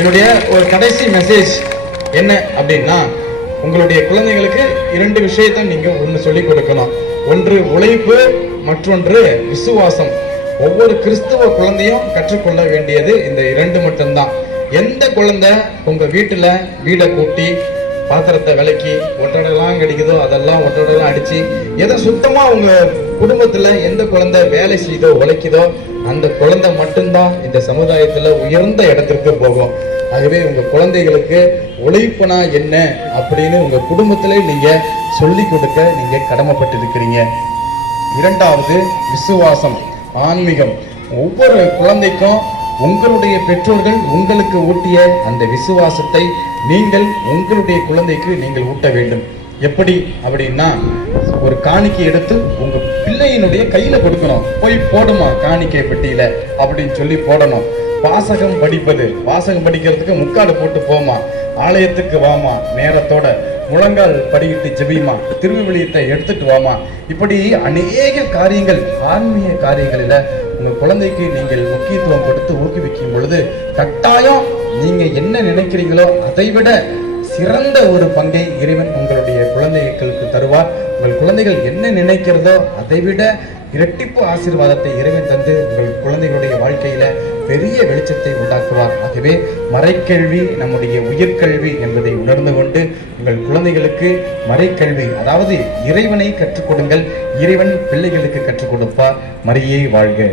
என்னுடைய ஒரு கடைசி மெசேஜ் என்ன அப்படின்னா உங்களுடைய குழந்தைங்களுக்கு இரண்டு விஷயத்தை நீங்க ஒன்று சொல்லிக் கொடுக்கணும். ஒன்று உழைப்பு மற்றொன்று விசுவாசம். ஒவ்வொரு கிறிஸ்துவ குழந்தையும் கற்றுக்கொள்ள வேண்டியது இந்த இரண்டு மட்டும்தான். எந்த குழந்தை உங்க வீட்டுல வீடை கூட்டி பாத்திரத்தை விலக்கி ஒட்டடெல்லாம் கிடைக்குதோ அதெல்லாம் ஒட்டடெல்லாம் அடிச்சு எதை சுத்தமா உங்க குடும்பத்துல எந்த குழந்தை வேலை செய்தோ உழைக்குதோ அந்த குழந்தை மட்டும்தான் இந்த சமுதாயத்துல உயர்ந்த இடத்திற்கு போகும். ஆகவே உங்க குழந்தைகளுக்கு உழைப்புனா என்ன அப்படின்னு உங்க குடும்பத்திலே நீங்க சொல்லி கொடுக்க நீங்க கடமைப்பட்டிருக்கிறீங்க. இரண்டாவது விசுவாசம் ஆன்மீகம். ஒவ்வொரு குழந்தைக்கும் உங்களுடைய பெற்றோர்கள் உங்களுக்கு ஊட்டிய அந்த விசுவாசத்தை நீங்கள் உங்களுடைய குழந்தைக்கு நீங்கள் ஊட்ட வேண்டும். எப்படி? அப்படின்னா ஒரு காணிக்கை எடுத்து உங்க பிள்ளையினுடைய கையில கொடுக்கணும். போய் போடுமா காணிக்கை பெட்டியில? அப்படின்னு சொல்லி போடணும். வாசகம் படிப்பது. வாசகம் படிக்கிறதுக்கு முக்காடு போட்டு போமா. ஆலயத்துக்கு வாமா. நேரத்தோட முழங்கால் படியிட்டு ஜெபிமா. திருவிவிலியத்தை எடுத்துட்டு வாமா. இப்படி அநேக காரியங்கள் ஆன்மீக காரியங்களில் உங்கள் குழந்தைக்கு நீங்கள் முக்கியத்துவம் கொடுத்து ஊக்குவிக்கும் பொழுது கட்டாயம் நீங்கள் என்ன நினைக்கிறீங்களோ அதை விட சிறந்த ஒரு பங்கை இறைவன் உங்களுடைய குழந்தைகளுக்கு தருவார். உங்கள் குழந்தைகள் என்ன நினைக்கிறதோ அதை விட இரட்டிப்பு ஆசீர்வாதத்தை இறைவன் தந்து உங்கள் குழந்தைகளுடைய வாழ்க்கையில பெரிய வெளிச்சத்தை உண்டாக்குவார். ஆகவே மறைக்கல்வி நம்முடைய உயிர்கல்வி என்பதை உணர்ந்து கொண்டு உங்கள் குழந்தைகளுக்கு மறைக்கல்வி அதாவது இறைவனை கற்றுக் கொடுங்கள். இறைவன் பிள்ளைகளுக்கு கற்றுக் கொடுப்பார். மரியே வாழ்க.